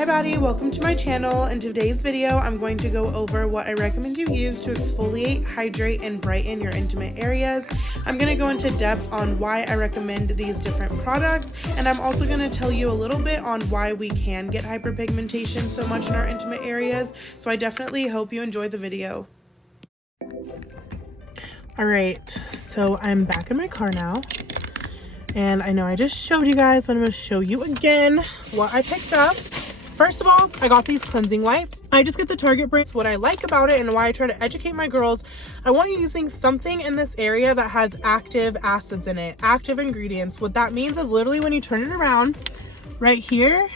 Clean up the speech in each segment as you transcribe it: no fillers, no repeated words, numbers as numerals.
Hi baddie, welcome to my channel. In today's video, I'm going to go over what I recommend you use to exfoliate, hydrate, and brighten your intimate areas. I'm going to go into depth on why I recommend these different products, and I'm also going to tell you a little bit on why we can get hyperpigmentation so much in our intimate areas. So I definitely hope you enjoy the video. Alright, so I'm back in my car now. And I know I just showed you guys, but I'm going to show you again what I picked up. First of all, I got these cleansing wipes. I just get the Target brand. What I like about it and why I try to educate my girls, I want you using something in this area that has active acids in it, active ingredients. What that means is literally when you turn it around, right here,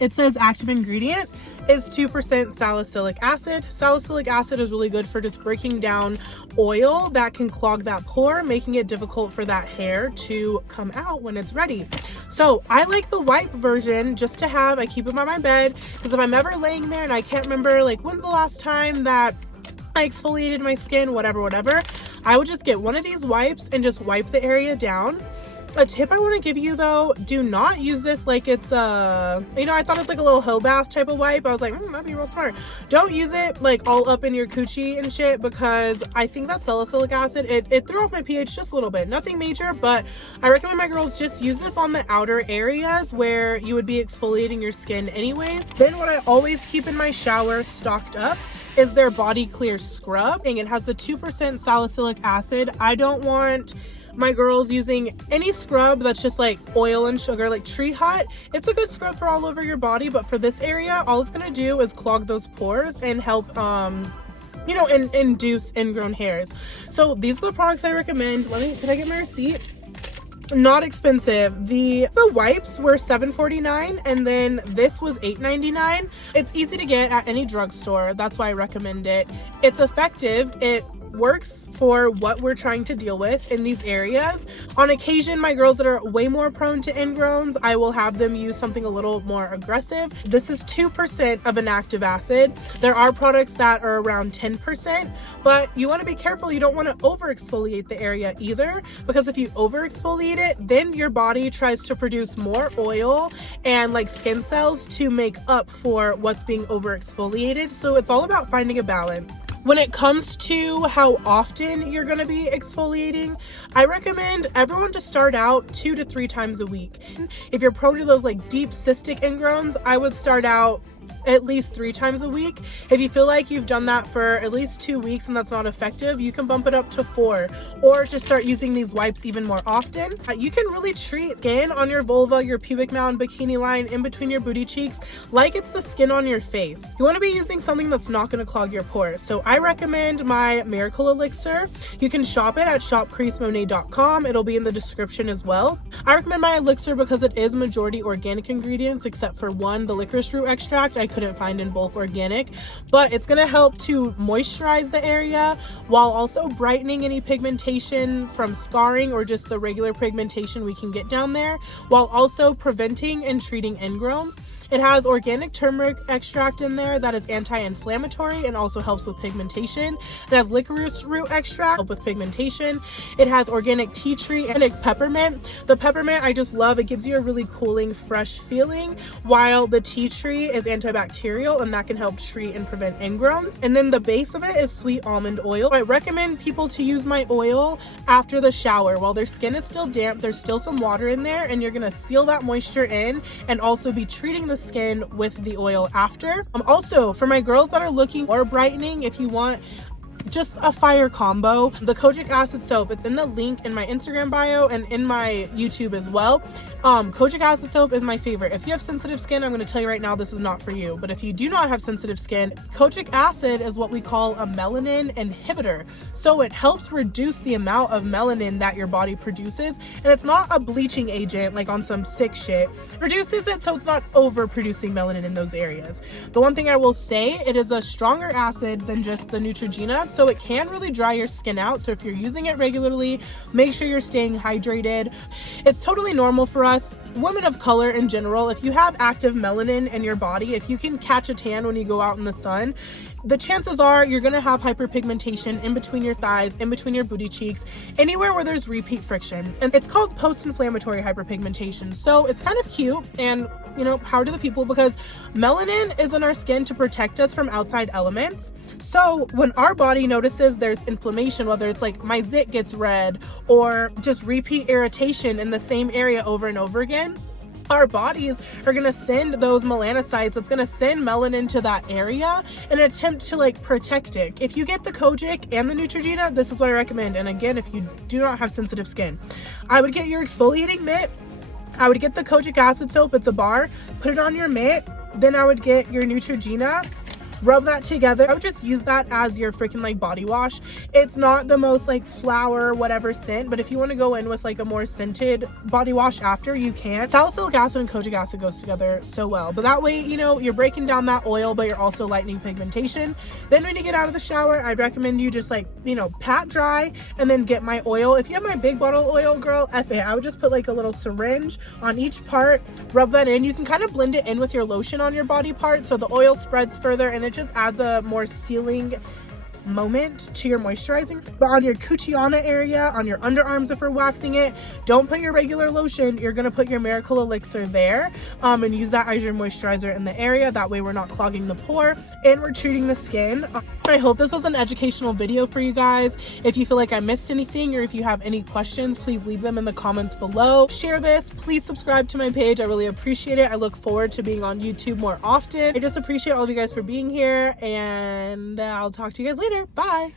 it says active ingredient is 2% salicylic acid. Salicylic acid is really good for just breaking down oil that can clog that pore, making it difficult for that hair to come out when it's ready. So I like the wipe version just to have. I keep it by my bed because if I'm ever laying there and I can't remember like when's the last time that I exfoliated my skin, whatever, I would just get one of these wipes and just wipe the area down. A tip I want to give you though, do not use this like it's a, I thought it's like a little hoe bath type of wipe. I was like, that'd be real smart. Don't use it like all up in your coochie and shit, because I think that salicylic acid, it threw off my pH just a little bit. Nothing major, but I recommend my girls just use this on the outer areas where you would be exfoliating your skin anyways. Then what I always keep in my shower stocked up is their Body Clear Scrub. And it has the 2% salicylic acid. I don't want my girls using any scrub that's just like oil and sugar, like Tree Hut. It's a good scrub for all over your body, but for this area, all it's gonna do is clog those pores and help induce ingrown hairs. So these are the products I recommend. Can I get my receipt? Not expensive. The wipes were $7.49 and then this was $8.99. It's easy to get at any drugstore. That's why I recommend it. It's effective. It works for what we're trying to deal with in these areas. On occasion, my girls that are way more prone to ingrowns, I will have them use something a little more aggressive. This is 2% of an active acid. There are products that are around 10%, but you want to be careful. You don't want to over exfoliate the area either, because if you over exfoliate it, then your body tries to produce more oil and like skin cells to make up for what's being over exfoliated. So it's all about finding a balance. When it comes to how often you're going to be exfoliating, I recommend everyone to start out 2 to 3 times a week. If you're prone to those like deep cystic ingrowns, I would start out at least 3 times a week. If you feel like you've done that for at least 2 weeks and that's not effective, you can bump it up to 4, or just start using these wipes even more often. You can really treat skin on your vulva, your pubic mound, bikini line, in between your booty cheeks, like it's the skin on your face. You want to be using something that's not going to clog your pores. So I recommend my Miracle Elixr. You can shop it at shopcreasemonet.com. It'll be in the description as well. I recommend my Elixr because it is majority organic ingredients, except for one, the licorice root extract I couldn't find in bulk organic, but it's going to help to moisturize the area while also brightening any pigmentation from scarring or just the regular pigmentation we can get down there, while also preventing and treating ingrowns. It has organic turmeric extract in there that is anti-inflammatory and also helps with pigmentation. It has licorice root extract, help with pigmentation. It has organic tea tree and peppermint. The peppermint I just love. It gives you a really cooling, fresh feeling, while the tea tree is antibacterial and that can help treat and prevent ingrowns. And then the base of it is sweet almond oil. I recommend people to use my oil after the shower. While their skin is still damp, there's still some water in there, and you're gonna seal that moisture in and also be treating the skin with the oil after. Also, for my girls that are looking for brightening, if you want just a fire combo, the Kojic acid soap, it's in the link in my Instagram bio and in my YouTube as well. Kojic acid soap is my favorite. If you have sensitive skin, I'm going to tell you right now, this is not for you. But if you do not have sensitive skin, Kojic acid is what we call a melanin inhibitor. So it helps reduce the amount of melanin that your body produces. And it's not a bleaching agent like on some sick shit. It reduces it so it's not over producing melanin in those areas. The one thing I will say, it is a stronger acid than just the Neutrogena, so it can really dry your skin out. So if you're using it regularly, make sure you're staying hydrated. It's totally normal for us women of color in general, if you have active melanin in your body, if you can catch a tan when you go out in the sun, the chances are you're going to have hyperpigmentation in between your thighs, in between your booty cheeks, anywhere where there's repeat friction. And it's called post-inflammatory hyperpigmentation. So it's kind of cute and, you know, power to the people, because melanin is in our skin to protect us from outside elements. So when our body notices there's inflammation, whether it's like my zit gets red or just repeat irritation in the same area over and over again, our bodies are going to send those melanocytes, that's going to send melanin to that area in an attempt to like protect it. If you get the Kojic and the Neutrogena, this is what I recommend. And again, if you do not have sensitive skin, I would get your exfoliating mitt. I would get the Kojic acid soap, it's a bar, put it on your mitt. Then I would get your Neutrogena, rub that together. I would just use that as your freaking like body wash. It's not the most like flower whatever scent, but if you want to go in with like a more scented body wash after, you can. Salicylic acid and Kojic acid goes together so well, but that way, you know, you're breaking down that oil, but you're also lightening pigmentation. Then when you get out of the shower, I'd recommend you just like, you know, pat dry and then get my oil. If you have my big bottle oil, girl, F it. I would just put like a little syringe on each part, rub that in. You can kind of blend it in with your lotion on your body part so the oil spreads further, and it just adds a more sealing moment to your moisturizing. But on your cucciana area, on your underarms, if we're waxing it, don't put your regular lotion. You're gonna put your Miracle Elixir there and use that as your moisturizer in the area. That way we're not clogging the pore and we're treating the skin. I hope this was an educational video for you guys. If you feel like I missed anything or if you have any questions, please leave them in the comments below. Share this, please subscribe to my page. I really appreciate it. I look forward to being on YouTube more often. I just appreciate all of you guys for being here, and I'll talk to you guys later. Bye.